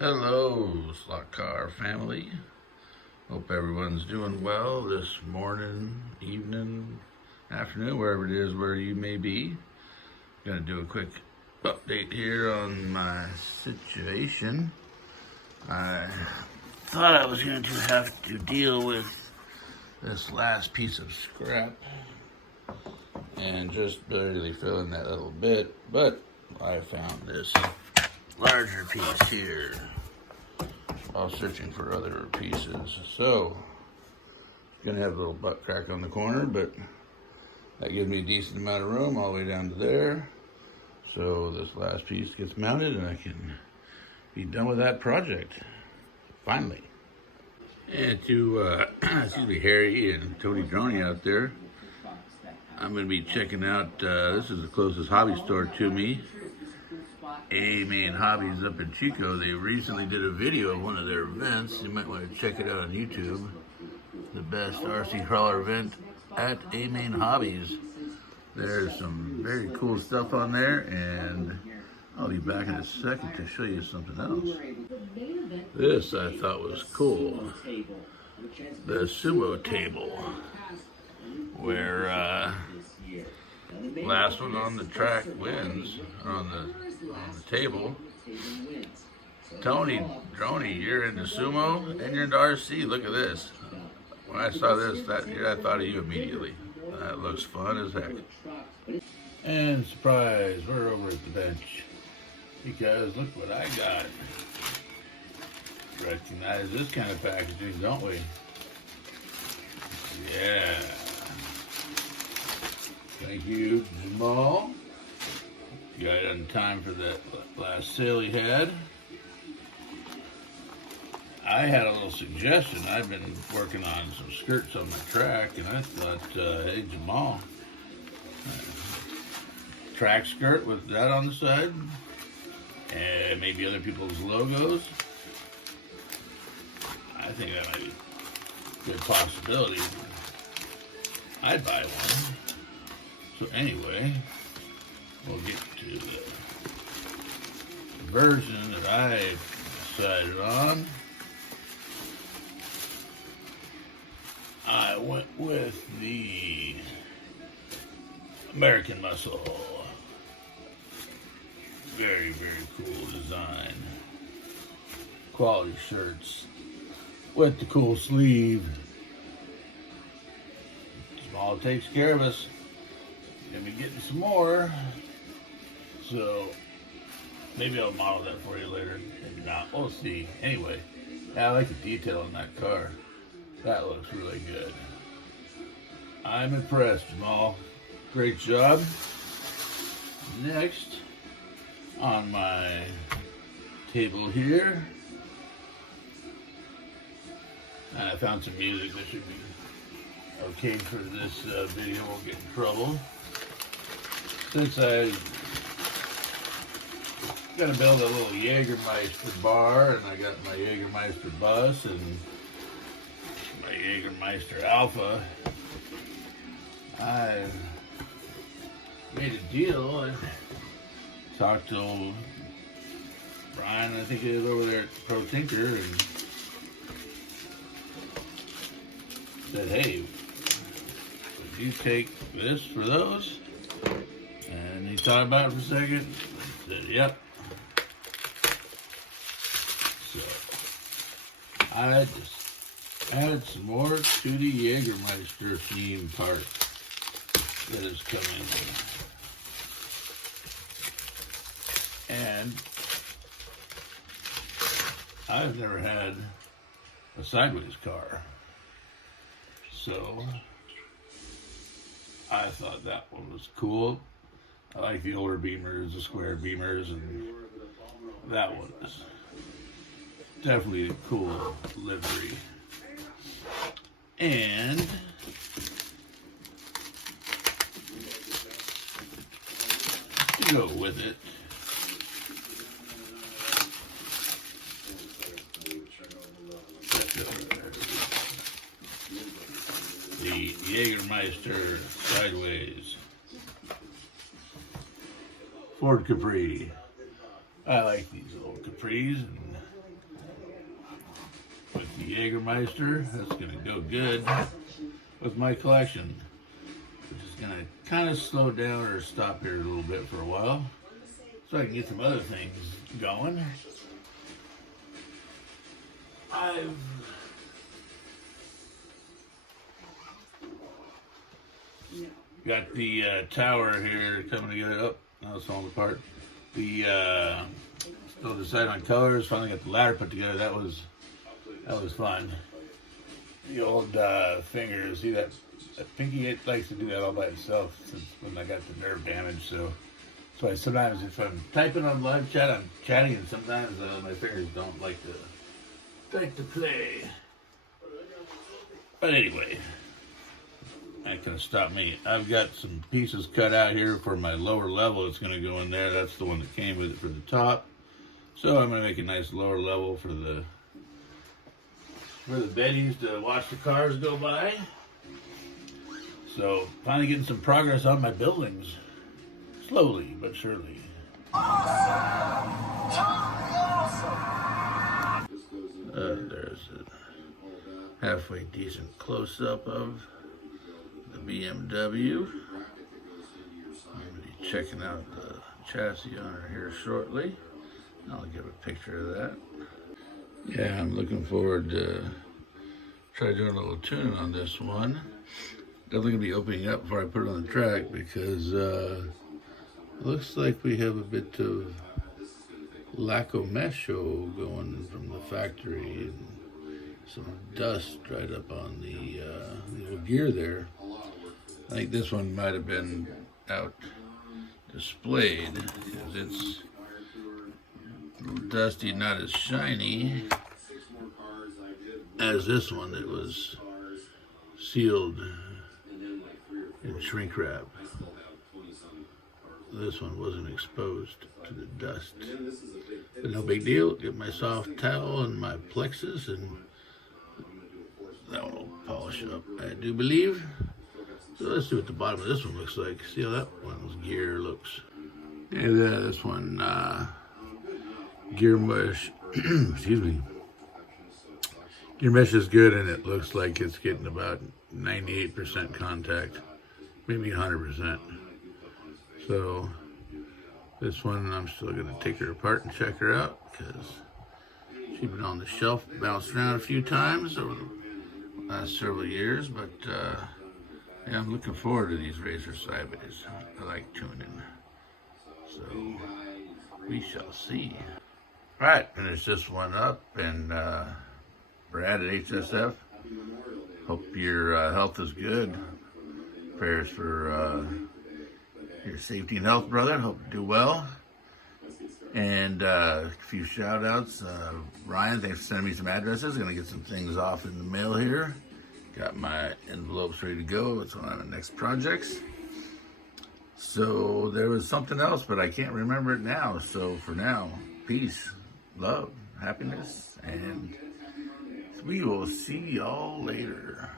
Hello, Slot Car family. Hope everyone's doing well this morning, evening, afternoon, wherever it is where you may be. Gonna do a quick update here on my situation. I thought I was going to have to deal with this last piece of scrap and just barely fill in that little bit, but I found this larger piece here while searching for other pieces. So it's gonna have a little butt crack on the corner, but that gives me a decent amount of room all the way down to there. So this last piece gets mounted and I can be done with that project finally. And to excuse me, Harry and Tony Droney out there, I'm gonna be checking out this is the closest hobby store to me, Main Hobbies up in Chico. They recently did a video of one of their events. You might want to check it out on YouTube. The best RC crawler event at Main Hobbies. There's some very cool stuff on there, and I'll be back in a second to show you something else. This I thought was cool. The sumo table, where last one on the track wins, on the table. Tony Droney, you're into sumo and you're into RC. Look at this. When I saw this, I thought of you immediately. That looks fun as heck. And surprise, we're over at the bench because look what I got. Recognize this kind of packaging, don't we? Yeah. Thank you, Jamal. You got it in time for that last sale he had. I had a little suggestion. I've been working on some skirts on my track, and I thought, hey, Jamal, track skirt with that on the side, and maybe other people's logos. I think that might be a good possibility. I'd buy one. So anyway, we'll get to the version that I decided on. I went with the American Muscle. Very, very cool design. Quality shirts with the cool sleeve. Small takes care of us. Gonna be getting some more, so maybe I'll model that for you later. Maybe not. We'll see. Anyway, I like the detail in that car. That looks really good. I'm impressed, Jamal. Great job. Next, on my table here, I found some music that should be okay for this video. Won't get in trouble. Since I gotta build a little Jägermeister bar, and I got my Jägermeister bus and my Jägermeister Alpha, I made a deal. I talked to Brian, I think he is over there at Pro Tinker, and said, hey, would you take this for those? And he thought about it for a second, said, yep. So, I just added some more to the Jägermeister theme part that has come in. And I've never had a sideways car. So, I thought that one was cool. I like the older Beamers, the square Beamers, and that one is definitely a cool livery. And to go with it, the Jägermeister Sideways Ford Capri. I like these old Capris, and Jägermeister. That's going to go good with my collection, which is going to kind of slow down or stop here a little bit for a while so I can get some other things going. I've got the tower here coming together. Oh, now it's falling apart. Still deciding on colors. Finally got the ladder put together. That was fun. The old fingers. See that pinky? It likes to do that all by itself since when I got the nerve damage. So I sometimes, if I'm typing on live chat, I'm chatting, and sometimes my fingers don't like to play. But anyway, that can stop me. I've got some pieces cut out here for my lower level. It's going to go in there. That's the one that came with it for the top. So I'm going to make a nice lower level for the beddings to watch the cars go by. So finally getting some progress on my buildings. Slowly but surely. There's a halfway decent close-up of the BMW. I'm going to be checking out the chassis on her here shortly. I'll give a picture of that. Yeah, I'm looking forward to try doing a little tuning on this one. Definitely going to be opening up before I put it on the track because it looks like we have a bit of lacomesho going from the factory and some dust right up on the little gear there. I think this one might have been out displayed because it's a little dusty, not as shiny as this one that was sealed in shrink wrap. This one wasn't exposed to the dust. But no big deal. Get my soft towel and my plexus and that one will polish up, I do believe. So let's see what the bottom of this one looks like. See how that one's gear looks. And this one, gear mesh, excuse me. Gear mesh is good and it looks like it's getting about 98% contact, maybe 100%. So this one, I'm still going to take her apart and check her out because she's been on the shelf, bounced around a few times over the last several years. But yeah, I'm looking forward to these razor sideways. I like tuning, so we shall see. All right, finish this one up, and Brad at HSF. Hope your health is good. Prayers for your safety and health, brother. Hope you do well. And a few shout outs. Ryan, thanks for sending me some addresses. Gonna get some things off in the mail here. Got my envelopes ready to go. It's one of the next projects. So there was something else, but I can't remember it now. So for now, peace, love, happiness, and we will see y'all later.